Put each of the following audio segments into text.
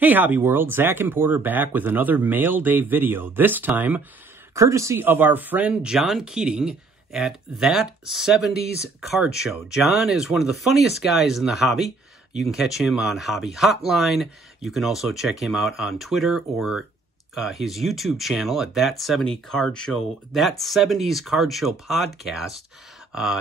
Hey Hobby World, Zach and Porter back with another Mail Day video, this time courtesy of our friend John Keating at That 70s Card Show. John is one of the funniest guys in the hobby. You can catch him on Hobby Hotline. You can also check him out on Twitter or his YouTube channel at That 70s Card Show, That 70s Card Show podcast.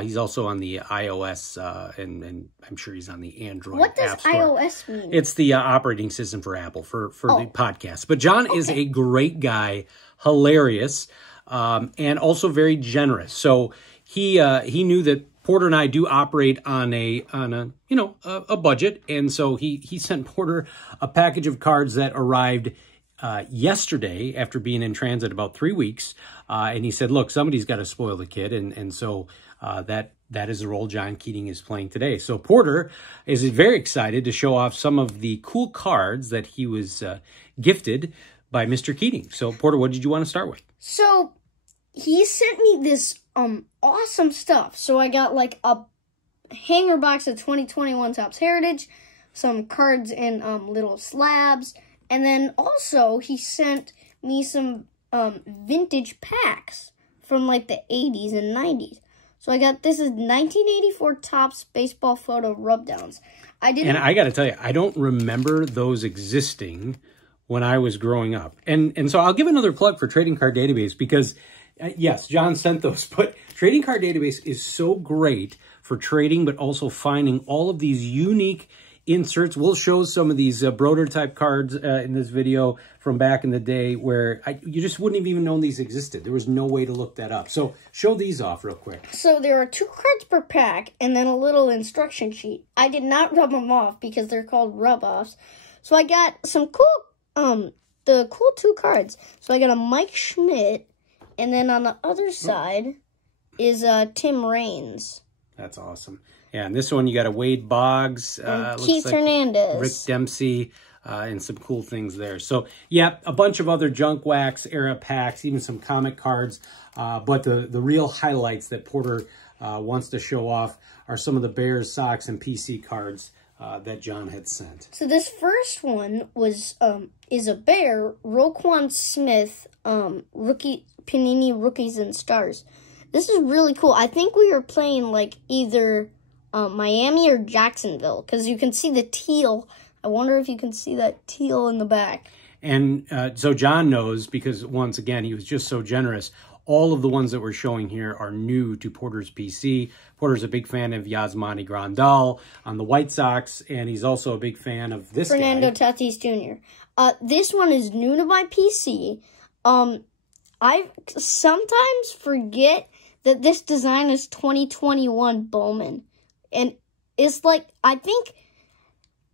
He's also on the iOS, and I'm sure he's on the Android What does App Store. iOS mean? It's the operating system for Apple, for the podcast. But John is a great guy, hilarious, and also very generous. So he knew that Porter and I do operate on a budget, and so he sent Porter a package of cards that arrived yesterday after being in transit about 3 weeks, and he said, look, somebody's got to spoil the kid, and so that is the role John Keating is playing today. So Porter is very excited to show off some of the cool cards that he was gifted by Mr. Keating. So Porter, what did you want to start with? So he sent me this awesome stuff. So I got like a hanger box of 2021 Topps Heritage, some cards in little slabs, and then also he sent me some vintage packs from like the 80s and 90s. So I got, this is 1984 Topps baseball photo rubdowns. And I got to tell you, I don't remember those existing when I was growing up. And so I'll give another plug for Trading Card Database because, yes, John sent those, but Trading Card Database is so great for trading, but also finding all of these unique inserts. We'll show some of these Broder type cards in this video from back in the day where you just wouldn't have even known these existed. There was no way to look that up. So show these off real quick. So there are 2 cards per pack and then a little instruction sheet. I did not rub them off because they're called rub-offs. So I got some cool, the cool 2 cards. So I got a Mike Schmidt, and then on the other side is Tim Raines. That's awesome. Yeah, and this one you got a Wade Boggs, Keith Hernandez, Rick Dempsey, and some cool things there. So, yeah, a bunch of other junk wax era packs, even some comic cards. But the real highlights that Porter wants to show off are some of the Bears, Sox, and PC cards that John had sent. So this first one was is a Bear, Roquan Smith, rookie Panini Rookies and Stars. This is really cool. I think we were playing like either Miami or Jacksonville, because you can see the teal. I wonder if you can see that teal in the back. And so John knows, because once again, he was just so generous. All of the ones that we're showing here are new to Porter's PC. Porter's a big fan of Yasmani Grandal on the White Sox, and he's also a big fan of this Fernando Tatis Jr. This one is new to my PC. I sometimes forget that this design is 2021 Bowman. And it's like, I think,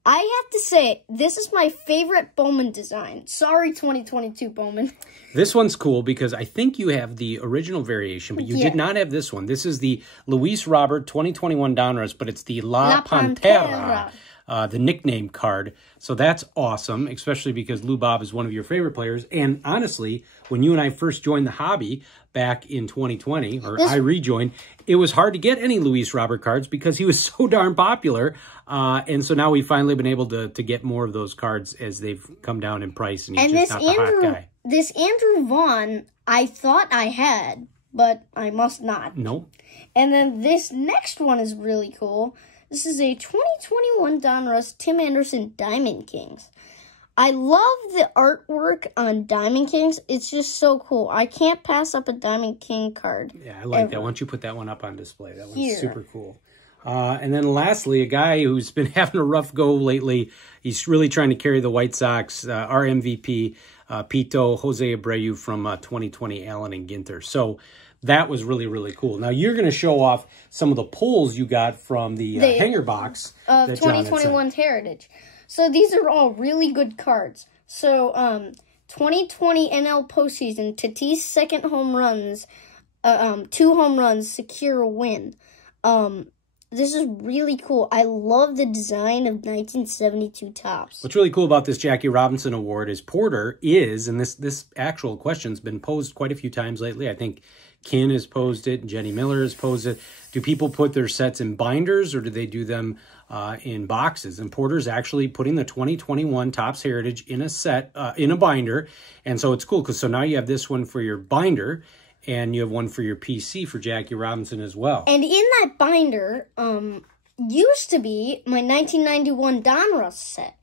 I have to say, this is my favorite Bowman design. Sorry, 2022 Bowman. This one's cool because I think you have the original variation, but you did not have this one. This is the Luis Robert 2021 Donruss, but it's the La Pantera. The nickname card. So that's awesome, especially because Lou Bob is one of your favorite players. And honestly, when you and I first joined the hobby back in 2020, or I rejoined, it was hard to get any Luis Robert cards because he was so darn popular. And so now we've finally been able to get more of those cards as they've come down in price. And he's just not the hot guy. This Andrew Vaughn, I thought I had, but I must not. Nope. And then this next one is really cool. This is a 2021 Donruss Tim Anderson Diamond Kings. I love the artwork on Diamond Kings. It's just so cool. I can't pass up a Diamond King card. Yeah, I like that. Why don't you put that one up on display? That one's super cool. And then lastly, a guy who's been having a rough go lately. He's really trying to carry the White Sox, our MVP, Pito, Jose Abreu from 2020, Allen and Ginter. So that was really, really cool. Now, you're going to show off some of the pulls you got from the hanger box of 2021 Heritage. So these are all really good cards. So 2020 NL postseason, Tatis second home runs, 2 home runs, secure a win. This is really cool. I love the design of 1972 Topps. What's really cool about this Jackie Robinson Award is Porter is, and this actual question's been posed quite a few times lately. I think Kin has posed it, Jenny Miller has posed it. Do people put their sets in binders, or do they do them in boxes. And Porter's actually putting the 2021 Topps Heritage in a set, in a binder. And so it's cool because so now you have this one for your binder and you have one for your PC for Jackie Robinson as well. And in that binder, used to be my 1991 Donruss set.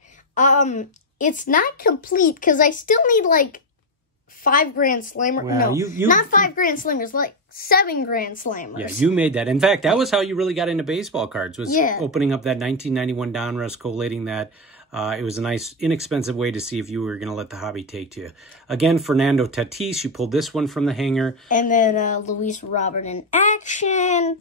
It's not complete because I still need like 5 Grand Slammers. Well, no, not 5 Grand Slammers, like 7 Grand Slammers. Yeah, you made that. In fact, that was how you really got into baseball cards, was opening up that 1991 Donruss, collating that. It was a nice, inexpensive way to see if you were going to let the hobby take to you. Again, Fernando Tatis, you pulled this one from the hanger. And then Luis Robert in action.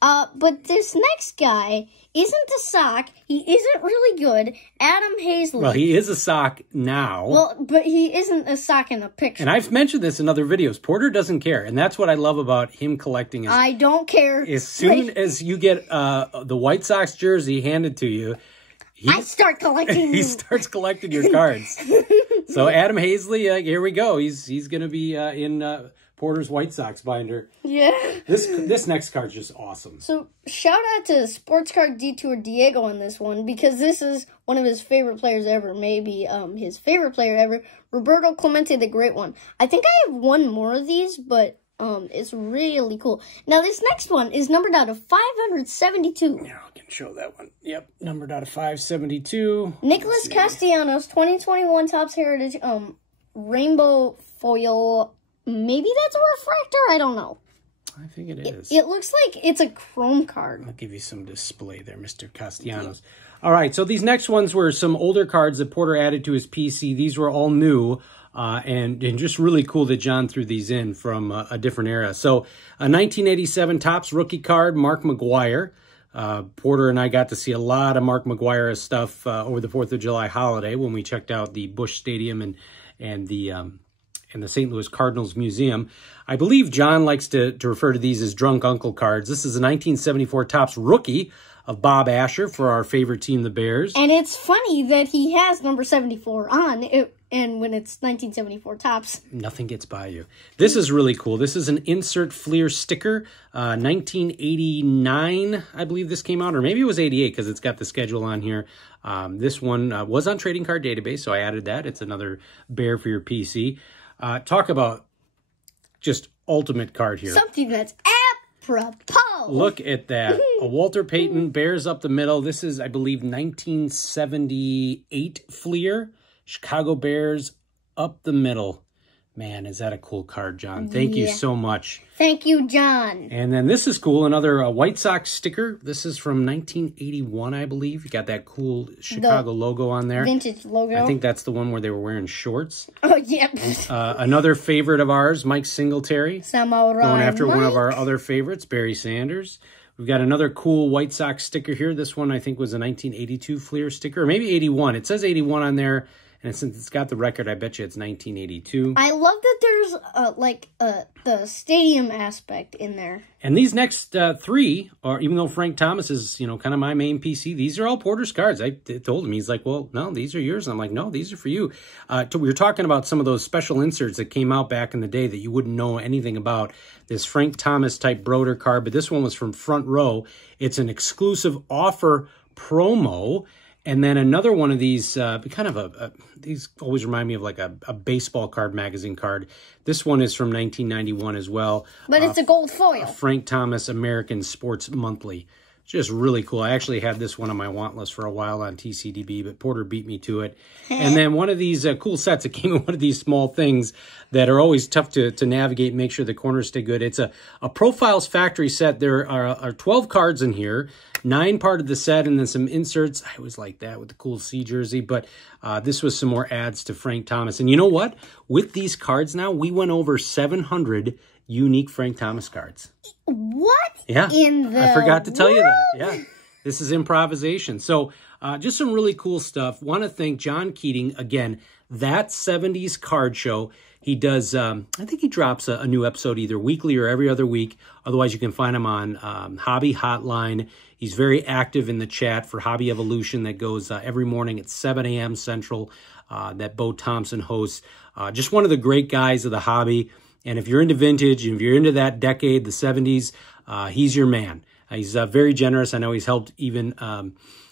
But this next guy isn't a sock. He isn't really good. Adam Hazlett. Well, he is a sock now. Well, but he isn't a sock in the picture. And I've mentioned this in other videos. Porter doesn't care. And that's what I love about him collecting. I don't care. As soon as you get the White Sox jersey handed to you, I start collecting. He starts collecting your cards. So Adam Hazlett, here we go. He's going to be in Porter's White Sox binder. Yeah. This next card's just awesome. So shout out to Sports Card Detour Diego on this one, because this is one of his favorite players ever. Maybe his favorite player ever. Roberto Clemente, the great one. I think I have one more of these, but it's really cool. Now this next one is numbered out of 572. Yeah, I can show that one. Yep, numbered out of 572. Nicholas Castellanos, 2021 Topps Heritage rainbow foil. Maybe that's a refractor? I don't know. I think it is. It looks like it's a chrome card. I'll give you some display there, Mr. Castellanos. All right, so these next ones were some older cards that Porter added to his PC. These were all new, and just really cool that John threw these in from a different era. So a 1987 Topps rookie card, Mark McGwire. Porter and I got to see a lot of Mark McGwire stuff over the 4th of July holiday when we checked out the Busch Stadium and the St. Louis Cardinals Museum. I believe John likes to refer to these as drunk uncle cards. This is a 1974 Topps rookie of Bob Asher for our favorite team, the Bears. And it's funny that he has number 74 on it, and when it's 1974 Topps. Nothing gets by you. This is really cool. This is an insert Fleer sticker. 1989, I believe this came out, or maybe it was 88 because it's got the schedule on here. This one was on Trading Card Database, so I added that. It's another Bear for your PC. Talk about just ultimate card here. Something that's apropos. Look at that. A Walter Payton, Bears up the middle. This is, I believe, 1978 Fleer. Chicago Bears up the middle. Man, is that a cool card, John. Thank you so much. Thank you, John. And then this is cool. Another White Sox sticker. This is from 1981, I believe. You got that cool Chicago logo on there. Vintage logo. I think that's the one where they were wearing shorts. Oh, yep. Another favorite of ours, Mike Singletary. Samurai Going after Mike. one of our other favorites, Barry Sanders. We've got another cool White Sox sticker here. This one, I think, was a 1982 Fleer sticker. Or maybe 81. It says 81 on there. And since it's got the record, I bet you it's 1982. I love that there's, the stadium aspect in there. And these next three, are, even though Frank Thomas is, kind of my main PC, these are all Porter's cards. I told him, he's like, well, no, these are yours. And I'm like, no, these are for you. We were talking about some of those special inserts that came out back in the day that you wouldn't know anything about. This Frank Thomas type Broder card, but this one was from Front Row. It's an exclusive offer promo. And then another one of these, these always remind me of like a baseball card magazine card. This one is from 1991 as well. But it's a gold foil. Frank Thomas American Sports Monthly. Just really cool. I actually had this one on my want list for a while on TCDB, but Porter beat me to it. And then one of these cool sets that came in one of these small things that are always tough to navigate and make sure the corners stay good. It's a Profiles Factory set. There are 12 cards in here, 9 part of the set, and then some inserts. I always like that with the cool C jersey, but this was some more adds to Frank Thomas. And you know what? With these cards now, we went over 700 unique Frank Thomas cards. What? Yeah. I forgot to tell you that. Yeah. This is improvisation. So just some really cool stuff. Want to thank John Keating. Again, That 70s Card Show. He does, I think he drops a new episode either weekly or every other week. Otherwise, you can find him on Hobby Hotline. He's very active in the chat for Hobby Evolution that goes every morning at 7 a.m. Central that Bo Thompson hosts. Just one of the great guys of the hobby. And if you're into vintage, and if you're into that decade, the 70s, he's your man. He's very generous. I know he's helped even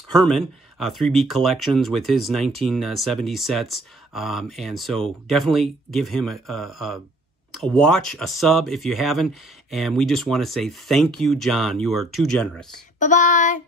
Herman, 3B Collections, with his 1970 sets. And so definitely give him a watch, a sub if you haven't. And we just want to say thank you, John. You are too generous. Bye-bye.